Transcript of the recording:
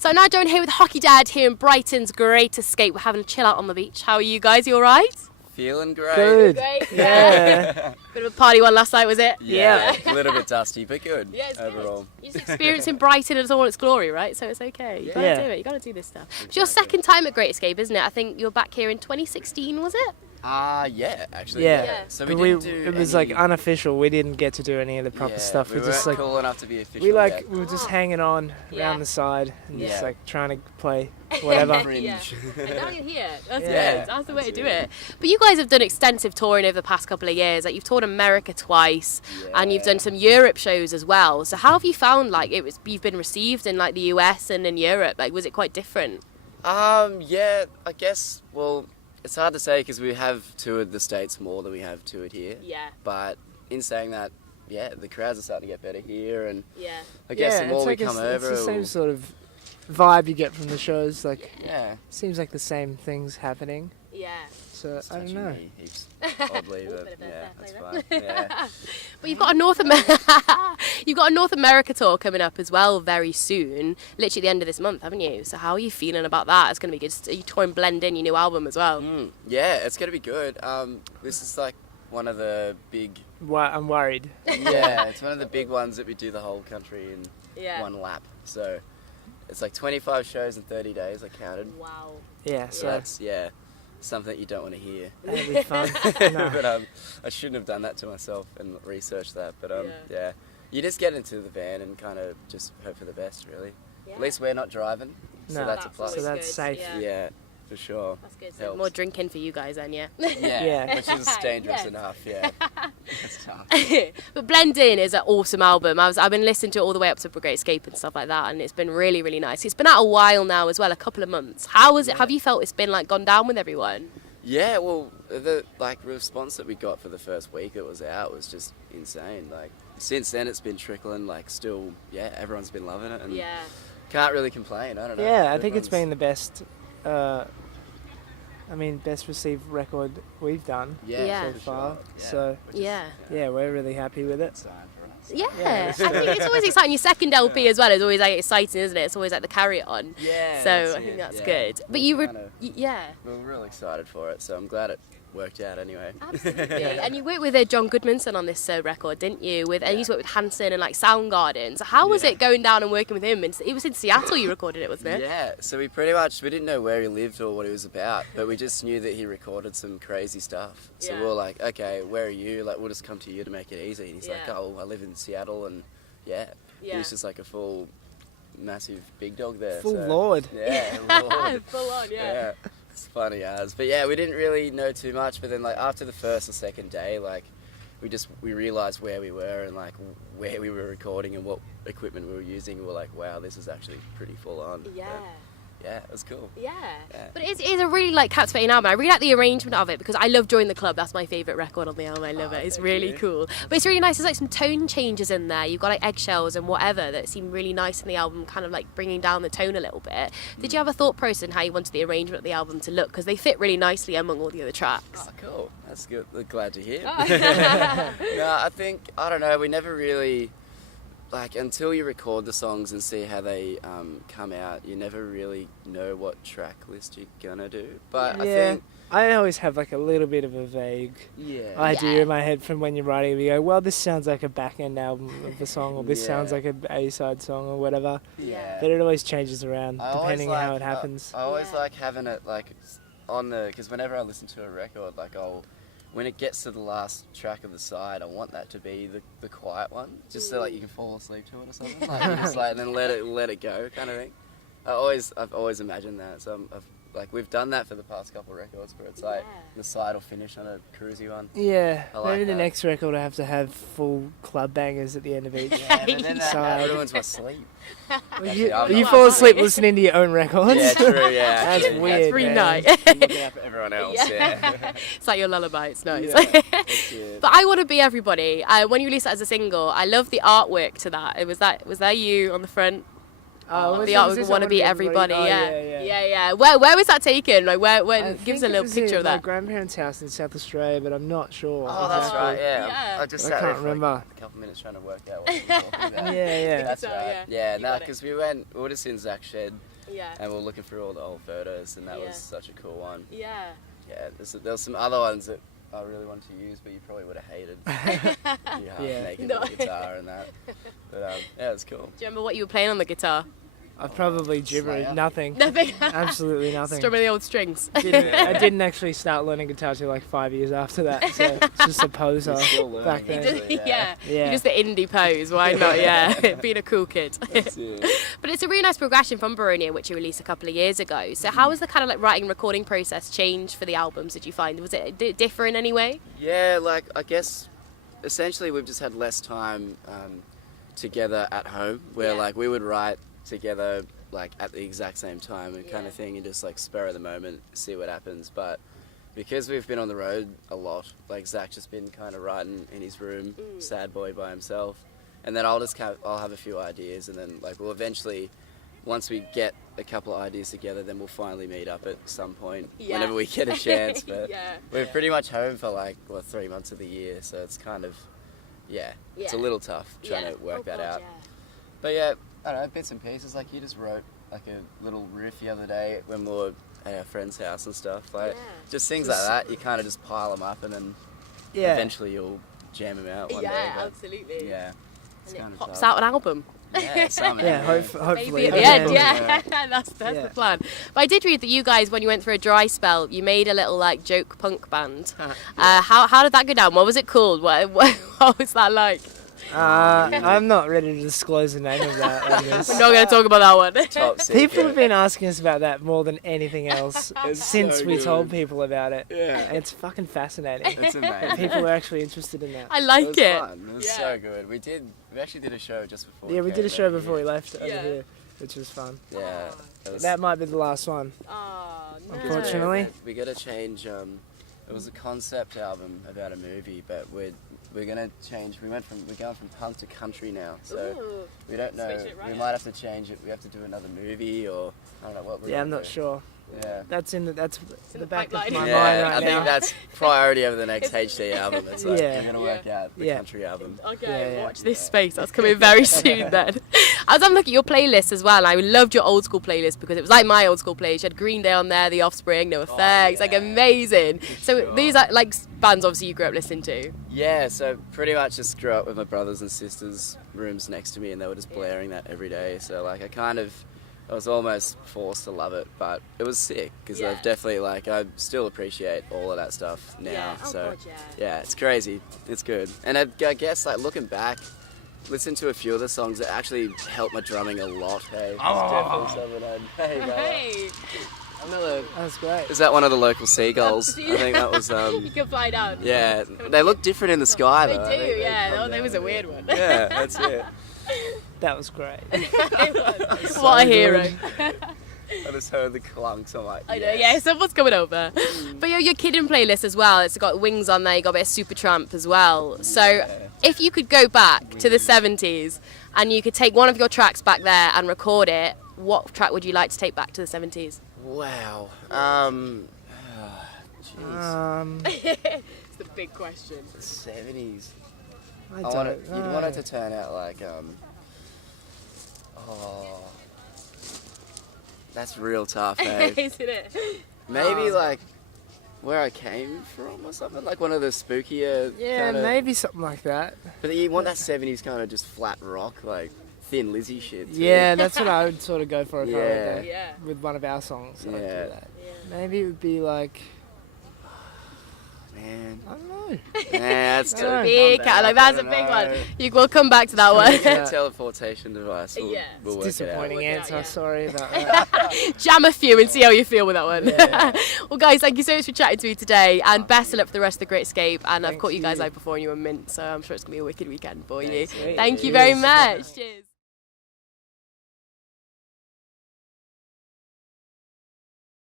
So I'm now joined here with Hockey Dad here in Brighton's Great Escape. We're having a chill out on the beach. How are you guys? You all right? Feeling great. Good. Great. Yeah. Bit of a party one last night, was it? Yeah. A little bit dusty, but good. Yeah, it's overall. Good. You're experiencing Brighton in all its glory, right? So it's okay. You gotta Yeah. do it. You gotta do this stuff. It's your second time at Great Escape, isn't it? I think you were back here in 2016, was it? Yeah, actually. Yeah. So But we didn't do it was any... like unofficial. We didn't get to do any of the proper stuff. We We're weren't just like cool enough to be official we yet. were just hanging on Yeah. around the side and just Yeah. like trying to play whatever. Fringe. Yeah. And now you're here. That's Yeah. good. That's the way to do Absolutely. it. But you guys have done extensive touring over the past couple of years. Like you've toured America twice, and you've done some Europe shows as well. So how have you found like you've been received in like the US and in Europe? Like was it quite different? Yeah, I guess, well, it's hard to say because we have toured the States more than we have toured here. Yeah. But in saying that, yeah, the crowds are starting to get better here, and Yeah. I guess the yeah, more it's we like come over... it's the same sort of vibe you get from the shows. Like Yeah. seems like the same things happening. Yeah. So It's I don't touching know. me heaps, oddly, Ooh, but bit of a yeah, fair that's play fine. Yeah. But you've got a you've got a North America tour coming up as well very soon, literally at the end of this month, haven't you? So how are you feeling about that? It's going to be good. Are you touring Blend In, your new album as well? Yeah, it's going to be good. This is like one of the big... I'm worried. Yeah, it's one of the big ones that we do the whole country in Yeah. one lap. So it's like 25 shows in 30 days, I counted. Wow. Yeah. So So that's, something that you don't want to hear. that'll be fun. No. But I shouldn't have done that to myself and researched that. But Yeah. you just get into the van and kind of just hope for the best, really. Yeah. At least we're not driving, so No. that's a That's plus. So always that's good, safe. yeah. Yeah, for sure. That's good. So Helps. more drinking for you guys then, yeah. Yeah. Which is dangerous Yes. enough. Yeah, that's tough. But Blend In is an awesome album. I've been listening to it all the way up to Great Escape and stuff like that, and it's been really, really nice. It's been out a while now as well, a couple of months. How was it? Have you felt it's been like gone down with everyone? Yeah, well, the response that we got for the first week it was out was just insane. Like since then, it's been trickling. Like still, everyone's been loving it, and can't really complain. I don't know. Yeah, I think it's Everyone's- been the best. Best received record we've done Yeah. so for far. sure. Yeah. So Yeah. yeah, we're really happy with it. Sign for us. Yeah, Yeah. I think it's always exciting. Your second LP as well is always like exciting, isn't it? It's always like the carry on. Yeah. So that's I think it, that's yeah. good. But you were, Kinda- yeah, We're real excited for it, so I'm glad it worked out anyway. absolutely. And you worked with John Goodmanson on this record, didn't you? And you worked with Hanson and like Soundgarden. So how was Yeah. it going down and working with him? And it was in Seattle you recorded it, wasn't it? Yeah, so we didn't know where he lived or what he was about, but we just knew that he recorded some crazy stuff. So Yeah. we were like, okay, where are you? Like, we'll just come to you to make it easy. And he's like, Yeah. oh, I live in Seattle, and he was just like a full, massive big dog there. Full so, lord. Yeah, lord. Full on, yeah. It's funny as, but yeah, we didn't really know too much. But then, like after the first or second day, like we realized where we were and like where we were recording and what equipment we were using. And we're like, wow, this is actually pretty full on. Yeah. But, yeah, it was cool. Yeah. Yeah. But it's a really like captivating album. I really like the arrangement of it because I love Join the Club. That's my favourite record on the album. I love it. It's thank really you. cool. But it's really nice. There's like some tone changes in there. You've got like eggshells and whatever that seem really nice in the album, kind of like bringing down the tone a little bit. Did you have a thought process in how you wanted the arrangement of the album to look? Because they fit really nicely among all the other tracks. Oh, cool. That's good. We're glad to hear. Oh. No, I don't know, we never really, like, until you record the songs and see how they come out, you never really know what track list you're gonna do. But I think, I always have like a little bit of a vague idea Yeah. in my head from when you're writing it. You go, well, this sounds like a back end album of the song, or this sounds Yeah. like a A-side song, or whatever. yeah. But it always changes around I always depending on how like- it happens. I always Yeah. like having it, like, on the, because whenever I listen to a record, like, when it gets to the last track of the side, I want that to be the quiet one, just so like you can fall asleep to it or something. Like, you just like then let it go, kind of thing. I've always imagined that. So we've done that for the past couple of records, where it's like the side will finish on a cruisy one. Yeah, I like maybe the that. next record I have to have full club bangers at the end of each. Yeah, but then that Side. ruins my sleep. You, I'm you not fall like asleep that. listening to your own records. Yeah, true. Yeah, That's actually, weird. That's really man. nice. I'm looking out for everyone else. Yeah. It's like your lullaby. It's nice. Yeah, that's it. But I Want to Be Everybody. When you released that as a single, I love the artwork to that. Was that you on the front? Oh, the artwork "Wanna Be Everybody." Oh, yeah. yeah. Yeah. Where was that taken? Like where? I Give us think a it little was picture at of that. my grandparents' house in South Australia, but I'm not sure. Oh, that's exactly. right. Yeah. Yeah. I just I sat can't there for remember. like a couple of minutes trying to work out what we were talking about. Yeah. That's guitar, right. yeah. Yeah, You no, got it. because we were just in Zach's shed Yeah. and we were looking through all the old photos, and that Yeah. was such a cool one. Yeah. Yeah, there was some other ones that I really wanted to use, but you probably would have hated. You half Yeah. naked No. with the guitar and that. But yeah, it's cool. Do you remember what you were playing on the guitar? I've probably gibbered Slayer. nothing. Nothing. Absolutely nothing. Strumming the old strings. I didn't actually start learning guitar till like 5 years after that, so it's just a poser You're still learning back then. actually, yeah. Yeah. You're just the indie pose. Why not? Yeah. Being a cool kid. That's it. But it's a really nice progression from Baronia, which you released a couple of years ago. So how was the kind of like writing and recording process changed for the albums? Did you find was it different in any way? Yeah, like I guess essentially we've just had less time together at home, where Yeah. like we would write together like at the exact same time and kind of thing, and just like spur of the moment, see what happens. But because we've been on the road a lot, like Zach just been kind of writing in his room, sad boy by himself, and then I'll have a few ideas, and then like we'll eventually, once we get a couple of ideas together, then we'll finally meet up at some point whenever we get a chance. But Yeah. we're pretty much home for like 3 months of the year, so it's kind of it's a Yeah. little tough trying to work that out. Yeah. But yeah, I don't know, bits and pieces. Like you just wrote like a little riff the other day when we were at our friend's house and stuff. Like just things like that. You kind of just pile them up, and then eventually you'll jam them out one day. But absolutely. yeah, it's And kind it of pops tough. out an album. Yeah, somehow, Yeah, hopefully. Maybe at the Yeah. end, yeah. that's Yeah. the plan. But I did read that you guys, when you went through a dry spell, you made a little like joke punk band. How did that go down? What was it called? What was that like? I'm not ready to disclose the name of that. on this. We're not going to talk about that one. Top secret. People have been asking us about that more than anything else since so we good. told people about it. Yeah. And it's fucking fascinating. It's amazing. People are actually interested in that. I It like was it. fun. It was Yeah. so good. We actually did a show just before. Yeah, we did a show before we left over Yeah. here, which was fun. Yeah. It was, That might be the last one. Oh, no. Unfortunately. we got to change. It was a concept album about a movie, but we're gonna change. We're going from punk to country now, so Ooh. we don't know. Switch it right We up. might have to change it. We have to do another movie, or I don't know what. We're Yeah, I'm gonna not do. sure. Yeah. That's in the the back of pipeline. my Yeah, mind right I think now. that's priority over the next HD album. It's like Yeah. we're gonna work out the Yeah. country album. Okay, Yeah. watch this space. That's coming very soon then. As I'm looking at your playlist as well, I loved your old school playlist because it was like my old school playlist. You had Green Day on there, The Offspring, No Effects, like yeah. amazing. So sure. these are like bands obviously you grew up listening to. Yeah, so pretty much just grew up with my brothers and sisters' rooms next to me, and they were just blaring that every day. So like I was almost forced to love it, but it was sick because Yeah. I've definitely I still appreciate all of that stuff now. Yeah. Oh, so God, yeah. yeah, it's crazy. It's good, and I guess like looking back, listen to a few of the songs that actually helped my drumming a lot. Hey, it's definitely something hey, bro. Hey, That's great. Is that one of the local seagulls? I think that was you can fly down. yeah. They look different in the sky They though. I do, think they yeah. come Oh, that down was a bit. weird one. Yeah, that's it. That was great. What a hero. I just heard the clunks. I'm like, I know, yeah, someone's coming over. But your kidding playlist as well, it's got Wings on there, you got a bit of Super Tramp as well. So if you could go back to the 70s and you could take one of your tracks back there and record it, what track would you like to take back to the 70s? Wow. Jeez. It's the big question. The 70s. I You'd don't want it know. to turn out like, oh, that's real tough, eh? Isn't it? Maybe like where I came from or something, like one of the spookier Yeah, kinda, maybe something like that. But you want that 70s kind of just flat rock, like Thin Lizzy shit. Too. Yeah, that's what I would sort of go for if I were Yeah. there Yeah. with one of our songs. I'd do Yeah. that. Maybe it would be like, Man. I don't know. Yeah, that's No. Big cat, like that's a big one. We'll come back to that one. Yeah. Teleportation device. We'll, Yeah. we'll work it out. Disappointing Work it out, answer. yeah. Sorry about that. Jam a few and see how you feel with that one. Yeah. Well, guys, thank you so much for chatting to me today, and best of luck for the rest of the Great Escape. And I've Thank caught you guys you. out before and you were mint, so I'm sure it's gonna be a wicked weekend for you. Sweet. Thank you very Cheers. much. Cheers.